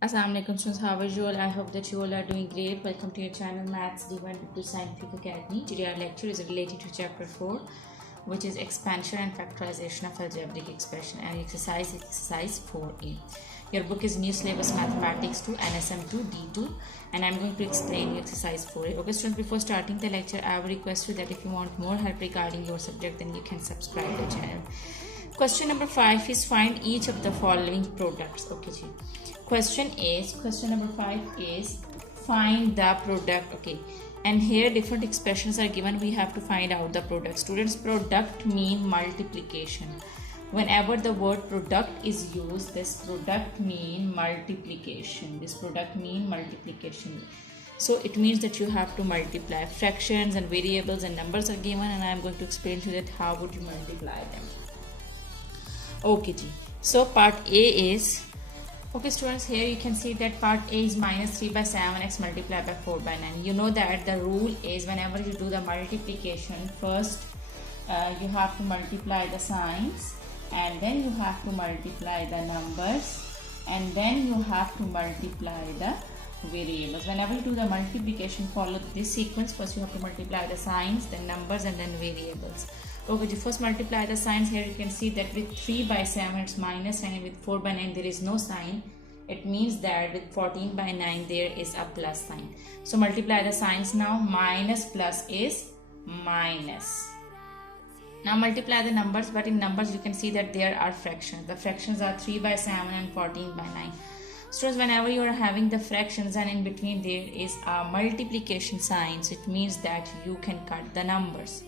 Assalamu alaikum students, how are you all? I hope that you all are doing great. Welcome to your channel Maths D1 to Scientific Academy. Today our lecture is related to chapter 4, which is expansion and factorization of algebraic expression, and exercise 4a. Your book is New Syllabus Mathematics 2 NSM2 D2, and I'm going to explain you exercise 4a. Okay students, before starting the lecture, I will request you that if you want more help regarding your subject, then you can subscribe the channel. Question number 5 is find each of the following products. Okay ji. Question number 5 is find the product. Okay, and here different expressions are given. We have to find out the product. Students, product mean multiplication. Whenever the word product is used, this product mean multiplication. So it means that you have to multiply. Fractions and variables and numbers are given, and I am going to explain to you that how would you multiply them. Okay ji. So part A is, okay students, here you can see that part A is minus 3 by 7x multiplied by 4 by 9. You know that the rule is whenever you do the multiplication, first you have to multiply the signs, and then you have to multiply the numbers, and then you have to multiply the variables. Whenever you do the multiplication, follow this sequence. First you have to multiply the signs, then numbers, and then variables. Okay, to first multiply the signs. Here you can see that with 3 by 7 it's minus, and with 4 by 9 there is no sign. It means that with 14 by 9 there is a plus sign. So multiply the signs now. Minus plus is minus. Now multiply the numbers, but in numbers you can see that there are fractions. The fractions are 3 by 7 and 14 by 9. Students, whenever you are having the fractions and in between there is a multiplication sign, so it means that you can cut the numbers.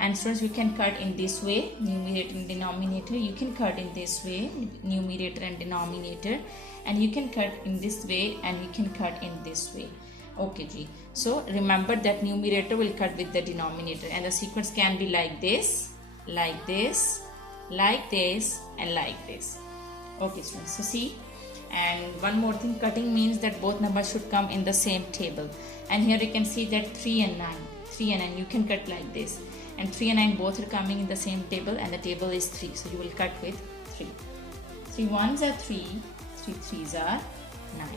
And students, you can cut in this way, numerator and denominator. You can cut in this way, numerator and denominator, and you can cut in this way, and you can cut in this way. Okay ji. So remember that numerator will cut with the denominator, and the sequence can be like this, like this, like this, and like this. Okay students, so see. And one more thing, cutting means that both numbers should come in the same table. And here you can see that 3 and 9, you can cut like this. And 3 and 9 both are coming in the same table, and the table is 3. So you will cut with 3. 3 ones are 3, 3 threes are 9.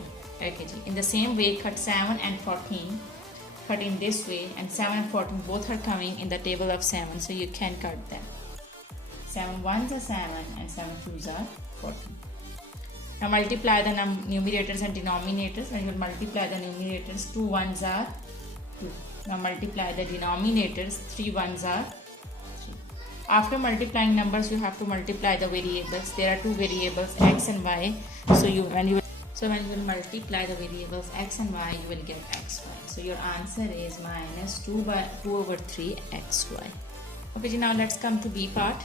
Okay, in the same way, cut 7 and 14. Cut in this way, and 7 and 14 both are coming in the table of 7. So you can cut them. 7 ones are 7 and 7 twos are 14. Now multiply the numerators and denominators, and you will multiply the numerators. 2 ones are 2. Now multiply the denominators. 3 ones are 3. After multiplying numbers, you have to multiply the variables. There are two variables, x and y. When you will multiply the variables x and y, you will get xy. So your answer is minus 2 over 3 xy. Okay, now let's come to B part.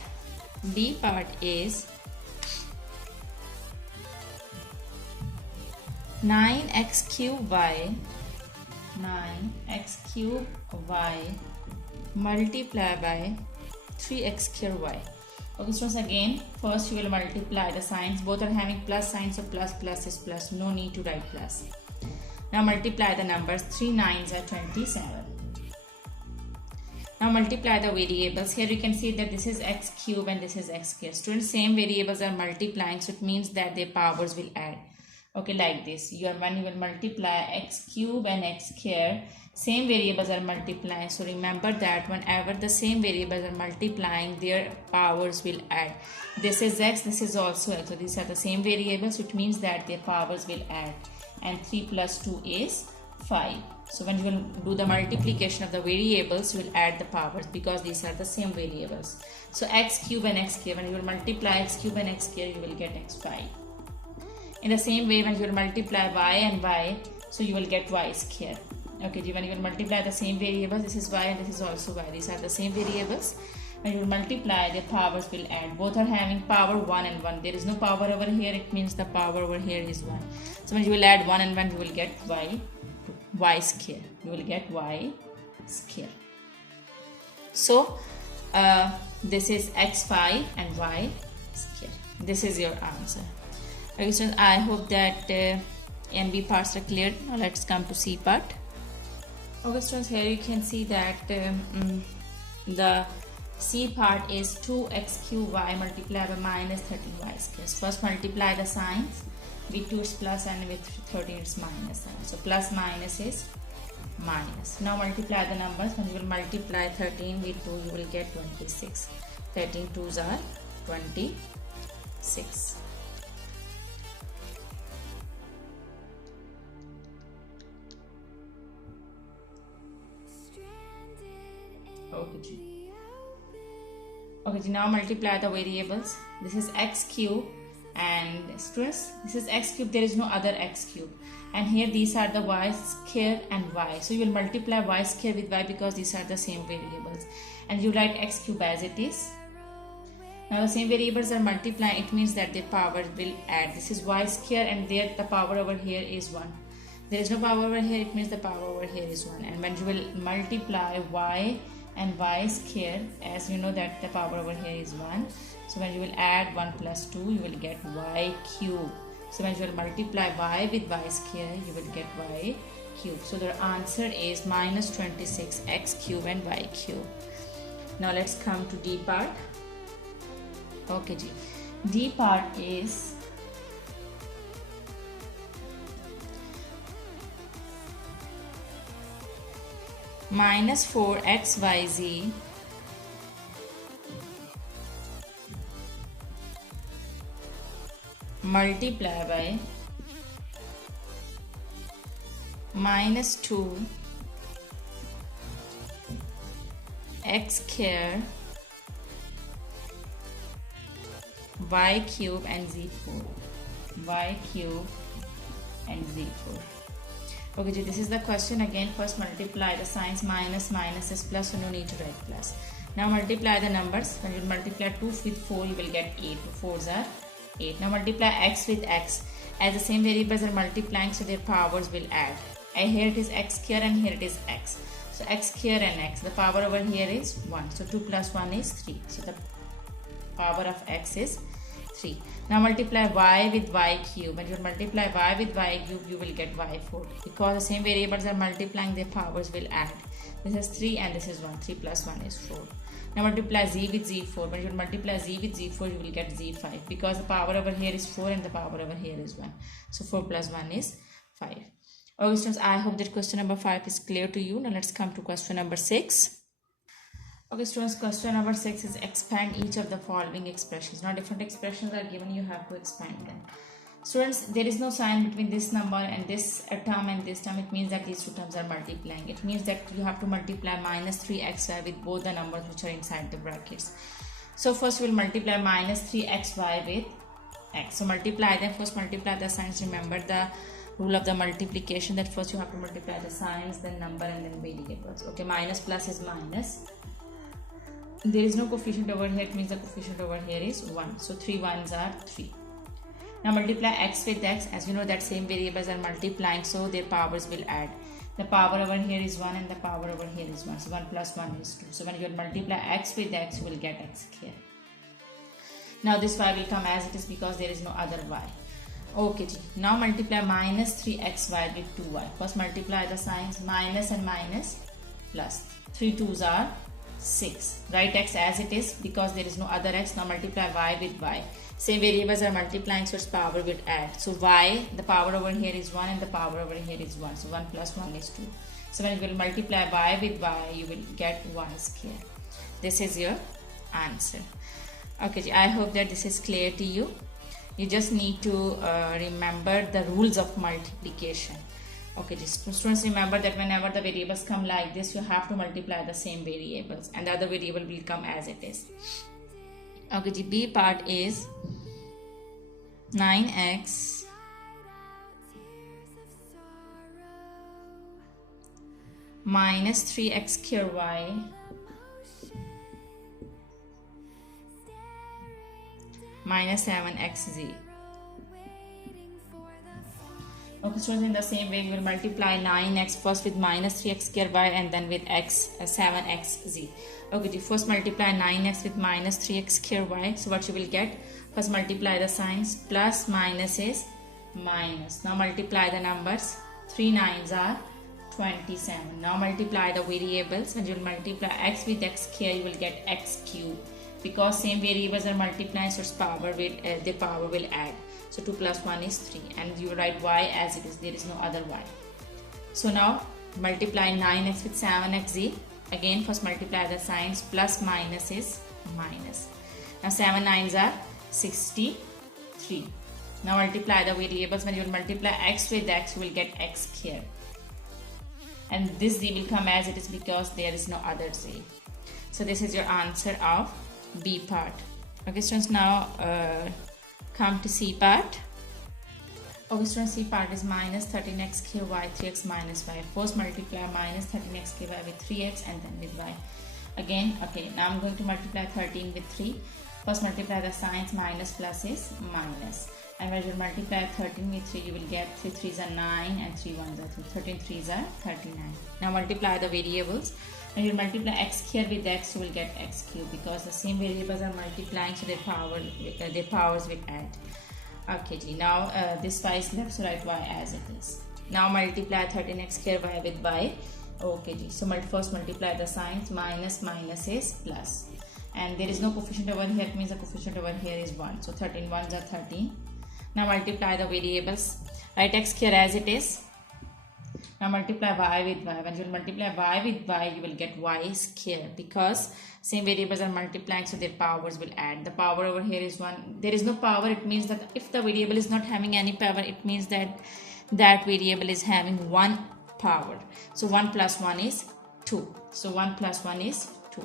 B part is 9x cube y multiply by 3x square y. Okay students, again first you will multiply the signs. Both are having plus signs, so plus is plus. No need to write plus. Now multiply the numbers. 3 9s are 27. Now multiply the variables. Here you can see that this is x cube and this is x square. Students, same variables are multiplying, so it means that their powers will add. Okay, like this. When you will multiply x cube and x square, same variables are multiplying. So remember that whenever the same variables are multiplying, their powers will add. This is x, this is also x. So these are the same variables, which means that their powers will add. And 3 plus 2 is 5. So when you will do the multiplication of the variables, you will add the powers because these are the same variables. So x cube and x square, when you will multiply x cube and x square, you will get x5. In the same way, when you will multiply y and y, so you will get y square. Okay, when you will multiply the same variables, this is y and this is also y. These are the same variables. When you will multiply, the powers will add. Both are having power 1 and 1. There is no power over here. It means the power over here is 1. So when you will add 1 and 1, you will get y square. You will get y square. So this is x5 and y square. This is your answer. Okay, so I hope that A and B parts are clear. Now let's come to C part. Okay students, here you can see that the C part is 2x cube y multiplied by minus 13y square. First multiply the signs. with 2 is plus and with 13 it's minus 7. So plus minus is minus. Now multiply the numbers. When you will multiply 13 with 2, you will get 26. 13 2s are 26. Okay, now multiply the variables. This is x cube and stress. This is x cube. There is no other x cube. And here these are the y square and y. So you will multiply y square with y because these are the same variables. And you write x cube as it is. Now the same variables are multiplying. It means that the power will add. This is y square and there the power over here is 1. There is no power over here. It means the power over here is 1. And when you will multiply y and y square, as you know that the power over here is 1, so when you will add 1 plus 2, you will get y cube. So when you will multiply y with y square, you will get y cube. So the answer is minus 26 x cube and y cube. Now let's come to D part. Okay ji, D part is minus 4xyz multiply by minus 2 x square y cube and z4. Y cube and z4. Okay, this is the question again. First multiply the signs. Minus is plus, so no need to write plus. Now multiply the numbers. When you multiply 2 with 4, you will get 8. 4s are 8. Now multiply x with x. As the same variables are multiplying, so their powers will add. And here it is x square and here it is x. So x square and x. The power over here is 1. So 2 plus 1 is 3. So the power of x is 3. Now multiply y with y cube. When you multiply y with y cube, you will get y4. Because the same variables are multiplying, their powers will add. This is 3 and this is 1. 3 plus 1 is 4. Now multiply z with z4. When you multiply z with z4, you will get z5. Because the power over here is 4 and the power over here is 1. So 4 plus 1 is 5. Okay, students, I hope that question number 5 is clear to you. Now let's come to question number 6. Okay, students, question number 6 is expand each of the following expressions. Now different expressions are given, you have to expand them. Students, there is no sign between this number and this term and this term. It means that these two terms are multiplying. It means that you have to multiply minus 3xy with both the numbers which are inside the brackets. So first we will multiply minus 3xy with x. So multiply them. First multiply the signs. Remember the rule of the multiplication, that first you have to multiply the signs, then number, and then variables. Okay, minus plus is minus. There is no coefficient over here. It means the coefficient over here is 1. So 3 1s are 3. Now multiply x with x. As you know that same variables are multiplying, so their powers will add. The power over here is 1 and the power over here is 1. So 1 plus 1 is 2. So when you multiply x with x, you will get x here. Now this y will come as it is because there is no other y. Okay, now multiply minus 3xy with 2y. First multiply the signs, minus and minus, plus. 3 2s are 6. Write x as it is because there is no other x. Now multiply y with y. Same variables are multiplying, so its power will add. So y, the power over here is 1 and the power over here is 1. So 1 plus 1 is 2. So when you will multiply y with y, you will get y square. This is your answer. Okay, I hope that this is clear to you. You just need to remember the rules of multiplication. Okay, students, remember that whenever the variables come like this, you have to multiply the same variables and the other variable will come as it is. Okay, the B part is 9x minus 3x square y minus 7xz. Okay, so in the same way, we will multiply 9x first with minus 3x square y and then with x 7xz. Okay, the first multiply 9x with minus 3x square y. So what you will get? First multiply the signs. Plus minus is minus. Now multiply the numbers. 3 9s are 27. Now multiply the variables. When you will multiply x with x square, you will get x cube. Because same variables are multiplying, so its power will the power will add. So 2 plus 1 is 3, and you write y as it is. There is no other y. So now multiply 9x with 7xz. Again, first multiply the signs. Plus minus is minus. Now 7 9s are 63. Now multiply the variables. When you will multiply x with x, you will get x here. And this z will come as it is because there is no other z. So this is your answer of B part. Okay students, now come to C part. Okay students, C part is minus 13x cube y 3x minus y. First multiply minus 13x cube y with 3x and then with y. Again, okay, now I'm going to multiply 13 with 3. First multiply the signs. Minus plus is minus. And when you multiply 13 with 3, you will get 3 3s are 9 and 3 1s are 3. 13 3s are 39. Now multiply the variables. When you multiply x here with x, you will get x cube because the same variables are multiplying, so their powers will add. Okay, G. Now this y is left, so write y as it is. Now multiply 13x square y with y. Okay, G. So first multiply the signs. Minus minus is plus. And there is no coefficient over here, it means the coefficient over here is 1. So 13 1s are 13. Now multiply the variables. Write x here as it is. Now multiply y with y. When you multiply y with y, you will get y square because same variables are multiplying, so their powers will add. The power over here is 1. There is no power. It means that if the variable is not having any power, it means that that variable is having one power. So 1 plus 1 is 2. So 1 plus 1 is 2.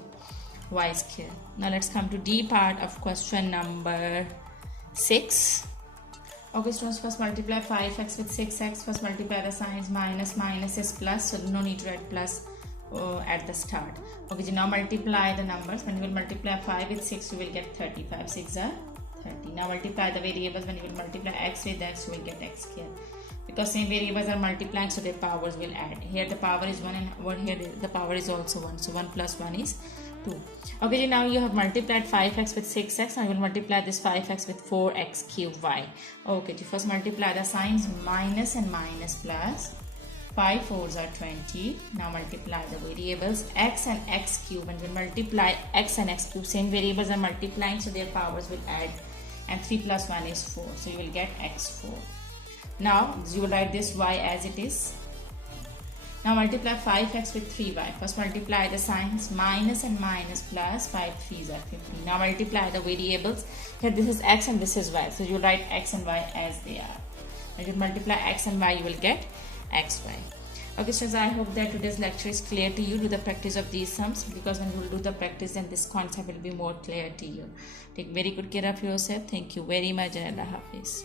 Y square. Now let's come to D part of question number 6. Okay students, first multiply 5x with 6x. First multiply the signs. Minus minus is plus, so no need to write plus at the start. Okay, so now multiply the numbers. When you will multiply 5 with 6, you will get 35. 6 are 30. Now multiply the variables. When you will multiply x with x, you will get x square. Because same variables are multiplying, so their powers will add. Here the power is 1 and over here the power is also 1. So 1 plus 1 is 2. Okay, now you have multiplied 5x with 6x. I will multiply this 5x with 4x cube y. Okay, first multiply the signs. Minus and minus plus. 5 4s are 20. Now multiply the variables x and x cube. When we multiply x and x cube, same variables are multiplying, so their powers will add. And 3 plus 1 is 4. So you will get x4. Now you will write this y as it is. Now multiply 5x with 3y. First multiply the signs. Minus and minus plus. 5 3s are 50. Now multiply the variables. Here this is x and this is y. So you write x and y as they are. When you multiply x and y, you will get xy. Okay students, I hope that today's lecture is clear to you. Do the practice of these sums, because when you will do the practice, then this concept will be more clear to you. Take very good care of yourself. Thank you very much. Allah Hafiz.